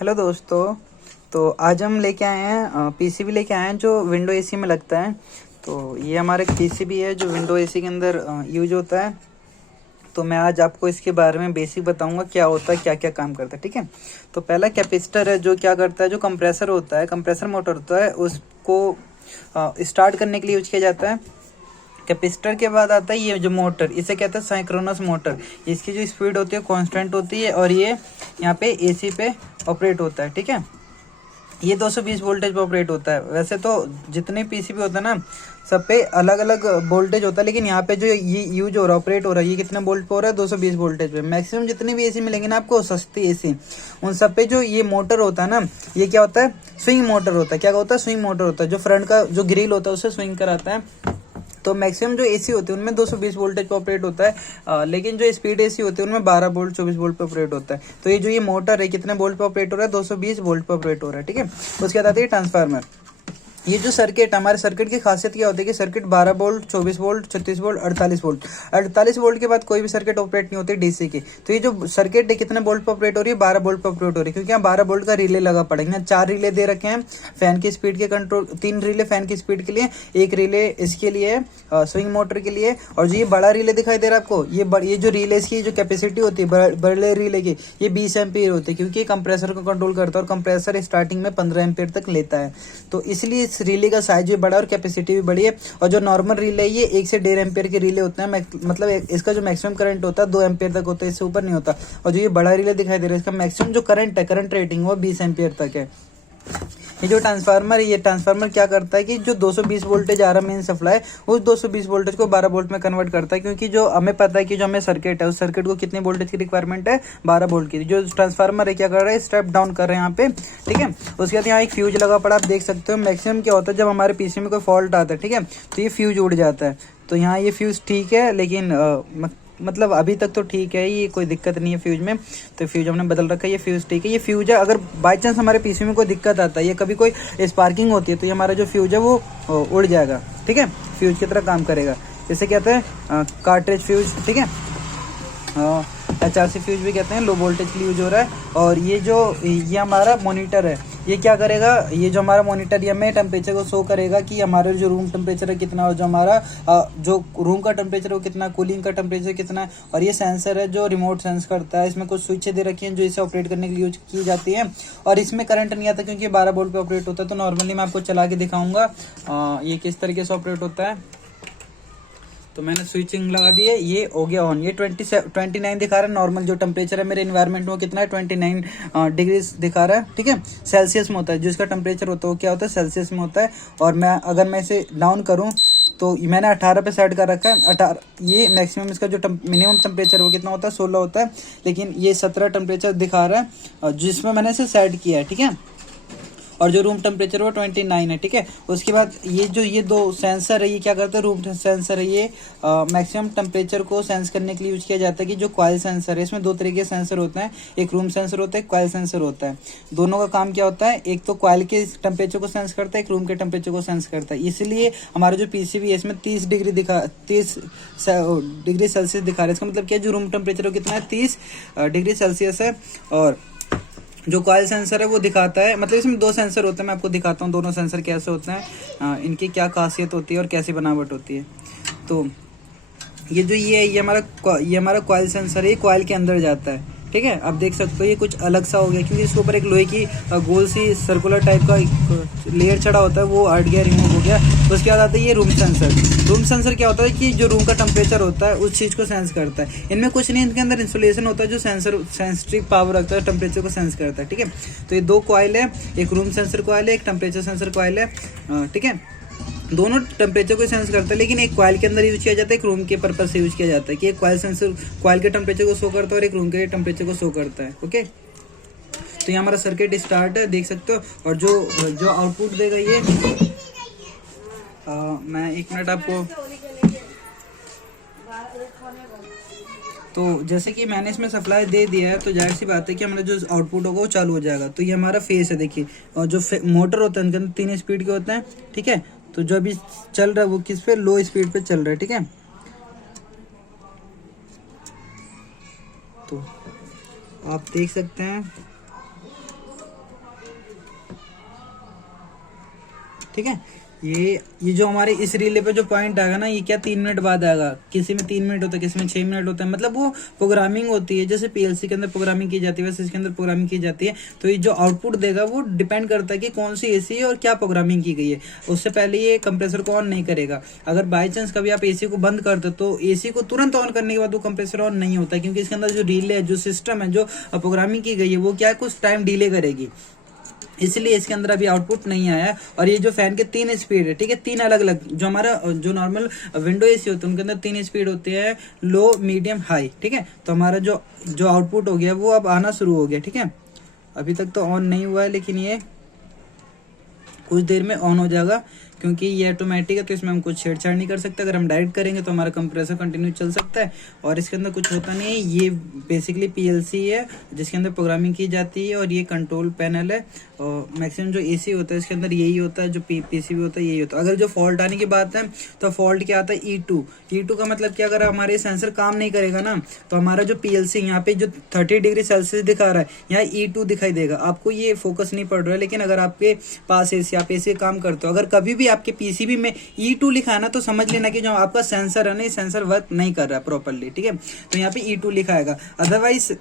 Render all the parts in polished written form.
Hello दोस्तों। तो आज हम लेके आए हैं पीसीबी लेके आए हैं जो विंडो एसी में लगता है। तो ये हमारा एक पीसीबी है जो विंडो एसी के अंदर यूज होता है। तो मैं आज आपको इसके बारे में बेसिक बताऊंगा क्या होता है, क्या क्या काम करता है। ठीक है। तो पहला कैपेसिटर है जो क्या करता है, जो कंप्रेसर होता है, कंप्रेसर मोटर होता है, उसको स्टार्ट करने के लिए यूज किया जाता है। कैपेसिटर के बाद आता है ये जो मोटर, इसे कहते हैं साइक्रोनस मोटर। इसकी जो स्पीड होती है कांस्टेंट होती है और ये यहाँ पे एसी पे ऑपरेट होता है। ठीक है। ये 220 वोल्टेज पे ऑपरेट होता है। वैसे तो जितने पीसीबी होता है ना, सब पे अलग अलग वोल्टेज होता है, लेकिन यहाँ पे जो ये यूज हो रहा है, ऑपरेट हो रहा है, ये कितने वोल्ट पे हो रहा है, 220 वोल्टेज पे। मैक्सिमम जितनी भी एसी मिलेंगे ना आपको, सस्ती एसी, उन सब पे जो ये मोटर होता है ना, ये क्या होता है, स्विंग मोटर होता है। क्या होता है, स्विंग मोटर होता है। जो फ्रंट का जो ग्रिल होता है उसे स्विंग कराता है। तो मैक्सिमम जो एसी होते हैं उनमें 220 वोल्टेज पे ऑपरेट होता है, लेकिन जो स्पीड एसी होते हैं उनमें 12 वोल्ट 24 वोल्ट पे ऑपरेट होता है। तो ये जो ये मोटर है कितने वोल्ट पे ऑपरेट हो रहा है, 220 वोल्ट पे ऑपरेट हो रहा है। ठीक है। उसके बाद आती है ट्रांसफार्मर। ये जो सर्किट, हमारे सर्किट की खासियत क्या होती है कि circuit 12 volt 24 volt 36 volt 48 volt, 48 volt के बाद कोई भी सर्किट ऑपरेट नहीं होती डीसी की। तो ये जो सर्किट है कितने वोल्ट पर ऑपरेट हो रही है, 12 वोल्ट पर ऑपरेट हो रही है, क्योंकि यहाँ 12 वोल्ट का रिले लगा पड़ेगा। 4 रिले दे रखे हैं फैन की स्पीड के कंट्रोल, 3 रिले फैन की स्पीड के लिए, एक रिले इसके लिए स्विंग मोटर के लिए, और जो ये बड़ा रिले दिखाई दे रहा है आपको, ये जो रिले की जो कैपेसिटी होती है बड़े रिले की, ये 20 एम्पियर होती है, क्योंकि कंप्रेसर को कंट्रोल करता है और कंप्रेसर स्टार्टिंग में 15 एम्पियर तक लेता है। तो इसलिए इस रिले का साइज भी बड़ा और कैपेसिटी भी बड़ी है। और जो नॉर्मल रिले है ये 1 से 1.5 एम्पियर के रिले होते हैं, मतलब इसका जो मैक्सिमम करंट होता है 2 एम्पियर तक होता है, इससे ऊपर नहीं होता। और जो ये बड़ा रिले दिखाई दे रहा है, इसका मैक्सिमम जो करंट है, करंट रेटिंग, वो 20 एम्पियर तक है। ये जो ट्रांसफार्मर है, ये ट्रांसफार्मर क्या करता है कि जो 220 वोल्टेज आ रहा है मेन सप्लाई, उस 220 वोल्टेज को 12 वोल्ट में कन्वर्ट करता है। क्योंकि जो हमें पता है कि जो हमें सर्किट है, उस सर्किट को कितने वोल्टेज की रिक्वायरमेंट है, 12 वोल्ट की। जो ट्रांसफार्मर है क्या कर रहा है, स्टेप डाउन कर रहे हैं यहाँ पे। ठीक है। उसके बाद यहाँ एक फ्यूज लगा पड़ा, आप देख सकते हो। मैक्सिमम क्या होता है, जब हमारे पीसी में कोई फॉल्ट आता है, ठीक है, तो ये फ्यूज उड़ जाता है। तो यहाँ ये फ्यूज ठीक है, लेकिन मतलब अभी तक तो ठीक है, ये कोई दिक्कत नहीं है फ्यूज में। तो फ्यूज हमने बदल रखा है, ये फ्यूज ठीक है। ये फ्यूज है, अगर बाई चांस हमारे पीसी में कोई दिक्कत आता है, ये कभी कोई स्पार्किंग होती है, तो ये हमारा जो फ्यूज है वो उड़ जाएगा। ठीक है। फ्यूज की तरह काम करेगा। इसे कहते हैं कार्ट्रिज फ्यूज। ठीक है। HRC फ्यूज भी कहते हैं, लो वोल्टेज के लिए यूज हो रहा है। और ये हमारा मॉनिटर है, ये क्या करेगा, ये जो हमारा मॉनिटर, ये हमें टेम्परेचर को शो करेगा कि हमारे जो रूम टेम्परेचर है कितना, और जो हमारा जो रूम का टेम्परेचर वो कितना, कूलिंग का टेम्परेचर कितना है। और ये सेंसर है जो रिमोट सेंस करता है। इसमें कुछ स्विचें दे रखी हैं जो इसे ऑपरेट करने के लिए यूज की जाती है। और इसमें करंट नहीं आता क्योंकि 12 वोल्ट पे ऑपरेट होता है। तो नॉर्मली मैं आपको चला के दिखाऊंगा ये किस तरीके से ऑपरेट होता है। तो मैंने स्विचिंग लगा दी है, ये हो गया ऑन। ये 29 दिखा रहा है। नॉर्मल जो टेम्परेचर है मेरे एनवायरनमेंट में वो कितना है, 29 डिग्री दिखा रहा है। ठीक है। सेल्सियस में होता है, जो इसका टेम्परेचर होता है वो क्या होता है, सेल्सियस में होता है। और अगर मैं इसे डाउन करूँ तो मैंने 18 पे सेट कर रखा है। 18 ये मैक्सिमम, इसका जो मिनिमम टेम्परेचर वो कितना होता है, 16 होता है, लेकिन ये 17 टेम्परेचर दिखा रहा है जिसमें मैंने इसे सेट किया है। ठीक है। और जो रूम टेम्परेचर वो 29 है। ठीक है। उसके बाद ये दो सेंसर है, ये क्या करते हैं, रूम सेंसर है, ये मैक्सिमम टेम्परेचर को सेंस करने के लिए यूज किया जाता है। कि जो कॉइल सेंसर है, इसमें 2 तरीके के सेंसर होते हैं, एक रूम सेंसर होता है, एक कॉइल सेंसर होता है। दोनों का काम क्या होता है, एक तो कॉइल के टेम्परेचर को सेंस करता है, एक रूम के टेम्परेचर को सेंस करता है। इसलिए हमारा जो पीसीबी है इसमें 30 डिग्री सेल्सियस दिखा रहा है। इसका मतलब क्या है, जो रूम टेम्परेचर कितना है, 30 डिग्री सेल्सियस है। और जो कॉइल सेंसर है वो दिखाता है, मतलब इसमें 2 सेंसर होते हैं, मैं आपको दिखाता हूँ दोनों सेंसर कैसे होते हैं, इनकी क्या खासियत होती है और कैसी बनावट होती है। तो ये हमारा कॉइल सेंसर है, ये कॉइल के अंदर जाता है। ठीक है। अब देख सकते हो ये कुछ अलग सा हो गया, क्योंकि इसके ऊपर एक लोहे की गोल सी सर्कुलर टाइप का लेयर चढ़ा होता है, वो हट गया, रिमूव हो गया। उसके बाद आता है ये रूम सेंसर। रूम सेंसर क्या होता है कि जो रूम का टेम्परेचर होता है उस चीज़ को सेंस करता है। इनमें कुछ नहीं, इनके अंदर इंसुलेशन होता है जो सेंसिटिव पावर रखता है, टेम्परेचर को सेंस करता है। ठीक है। तो ये 2 कॉइल है, एक रूम सेंसर कॉइल है, एक टेम्परेचर सेंसर कॉइल है। ठीक है। दोनों टेम्परेचर को सेंस करता है, लेकिन एक कॉइल के अंदर यूज किया जाता है, एक रूम के पर्पज से यूज किया जाता है। कि एक कॉइल सेंसर कॉइल के टेम्परेचर को शो करता है और एक रूम के टेम्परेचर को शो करता है। ओके। तो ये हमारा सर्किट स्टार्ट है, देख सकते हो। और जो आउटपुट देगा ये मैं 1 मिनट आपको, तो जैसे कि मैंने इसमें सप्लाई दे दिया है, तो जाहिर सी बात है कि हमारा जो आउटपुट होगा वो चालू हो जाएगा। तो ये हमारा फेस है, देखिए। और जो मोटर होता है उनके अंदर 3 स्पीड के होते हैं। ठीक है। तो जो अभी चल रहा है वो किस पे, लो स्पीड पे चल रहा है। ठीक है। तो आप देख सकते हैं ठीक है। ये जो हमारे इस रिले पे जो पॉइंट आएगा ना, ये क्या 3 मिनट बाद आएगा। किसी में 3 मिनट होता है, किसी में 6 मिनट होता है, मतलब वो प्रोग्रामिंग होती है। जैसे पीएलसी के अंदर प्रोग्रामिंग की जाती है वैसे इसके अंदर प्रोग्रामिंग की जाती है। तो ये जो आउटपुट देगा वो डिपेंड करता है कि कौन सी एसी है और क्या प्रोग्रामिंग की गई है। उससे पहले ये कंप्रेसर को ऑन नहीं करेगा। अगर बाई चांस कभी आप एसी को बंद कर दो तो एसी को तुरंत ऑन करने के बाद वो कंप्रेसर ऑन नहीं होता, क्योंकि इसके अंदर जो रिले है, जो सिस्टम है, जो प्रोग्रामिंग की गई है, वो क्या है, कुछ टाइम डिले करेगी, इसलिए इसके अंदर अभी आउटपुट नहीं आया। और ये जो फैन के 3 स्पीड है, ठीक है, 3 अलग अलग, जो हमारा जो नॉर्मल विंडो एसी होता है उनके अंदर 3 स्पीड होती है, लो, मीडियम, हाई, ठीक है। तो हमारा जो आउटपुट हो गया वो अब आना शुरू हो गया, ठीक है। अभी तक तो ऑन नहीं हुआ है, लेकिन ये कुछ देर में ऑन हो जाएगा, क्योंकि ये ऑटोमेटिक है तो इसमें हम कुछ छेड़छाड़ नहीं कर सकते। अगर हम डायरेक्ट करेंगे तो हमारा कंप्रेसर कंटिन्यू चल सकता है और इसके अंदर कुछ होता नहीं है। ये बेसिकली पीएलसी है जिसके अंदर प्रोग्रामिंग की जाती है और ये कंट्रोल पैनल है। और मैक्सिमम जो एसी होता है इसके अंदर यही होता है, जो पीसीबी होता है यही होता है। अगर जो फॉल्ट आने की बात है तो फॉल्ट क्या आता है, E2 का मतलब क्या, अगर हमारे सेंसर काम नहीं करेगा ना तो हमारा जो पीएलसी यहाँ पे जो 30 डिग्री सेल्सियस दिखा रहा है, यहाँ E2 दिखाई देगा। आपको ये फोकस नहीं पड़ रहा है, लेकिन अगर आपके पास एसी, आप एसी काम करते हो, अगर कभी भी आपके पीसीबी में E2 लिखा है ना तो समझ लेना कि जो आपका सेंसर है ना, ये सेंसर वर्क नहीं कर रहा है प्रॉपरली, ठीक है। तो यहाँ पे E2 लिखा आएगा। अदरवाइज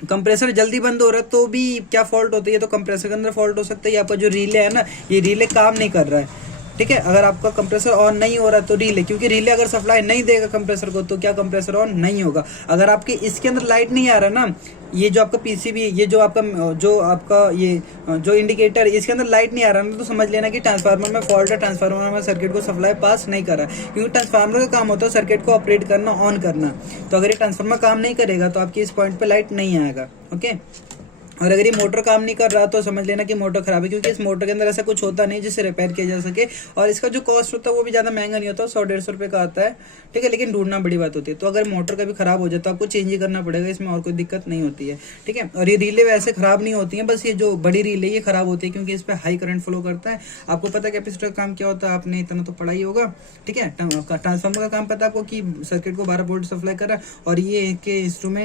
कंप्रेसर जल्दी बंद हो रहा है तो भी क्या फॉल्ट होती है, तो कंप्रेसर के अंदर फॉल्ट हो सकता है। आपका जो रिले है ना, ये रिले काम नहीं कर रहा है, ठीक है। अगर आपका कंप्रेसर ऑन नहीं हो रहा है तो रिले, क्योंकि रिले अगर सप्लाई नहीं देगा कंप्रेसर को तो क्या कंप्रेसर ऑन नहीं होगा। अगर आपके इसके अंदर लाइट नहीं आ रहा ना, ये जो आपका पीसीबी, ये जो आपका ये जो इंडिकेटर, इसके अंदर लाइट नहीं आ रहा ना, तो समझ लेना कि ट्रांसफार्मर में फॉल्ट है, ट्रांसफार्मर में सर्किट को सप्लाई पास नहीं कर रहा है। क्योंकि ट्रांसफार्मर का काम होता है सर्किट को ऑपरेट करना, ऑन करना। तो अगर ये ट्रांसफार्मर काम नहीं करेगा तो आपकी इस पॉइंट पे लाइट नहीं आएगा, ओके। और अगर ये मोटर काम नहीं कर रहा तो समझ लेना कि मोटर खराब है, क्योंकि इस मोटर के अंदर ऐसा कुछ होता नहीं जिससे रिपेयर किया जा सके। और इसका जो कॉस्ट होता है वो भी ज़्यादा महंगा नहीं होता, 100-150 रुपये का आता है, ठीक है। लेकिन ढूंढना बड़ी बात होती है। तो अगर मोटर कभी खराब हो जाए तो आपको चेंज ही करना पड़ेगा, इसमें और कोई दिक्कत नहीं होती है, ठीक है। और ये रीले वैसे खराब नहीं होती है, बस ये जो बड़ी रीले ये खराब होती है क्योंकि इस पर हाई करंट फ्लो करता है। आपको पता है कैपेसिटर का काम क्या होता है, आपने इतना तो पढ़ा ही होगा, ठीक है। ट्रांसफार्मर का काम पता है आपको कि सर्किट को 12 वोल्ट सप्लाई कर रहा है। और ये के इंस्ट्रूमेंट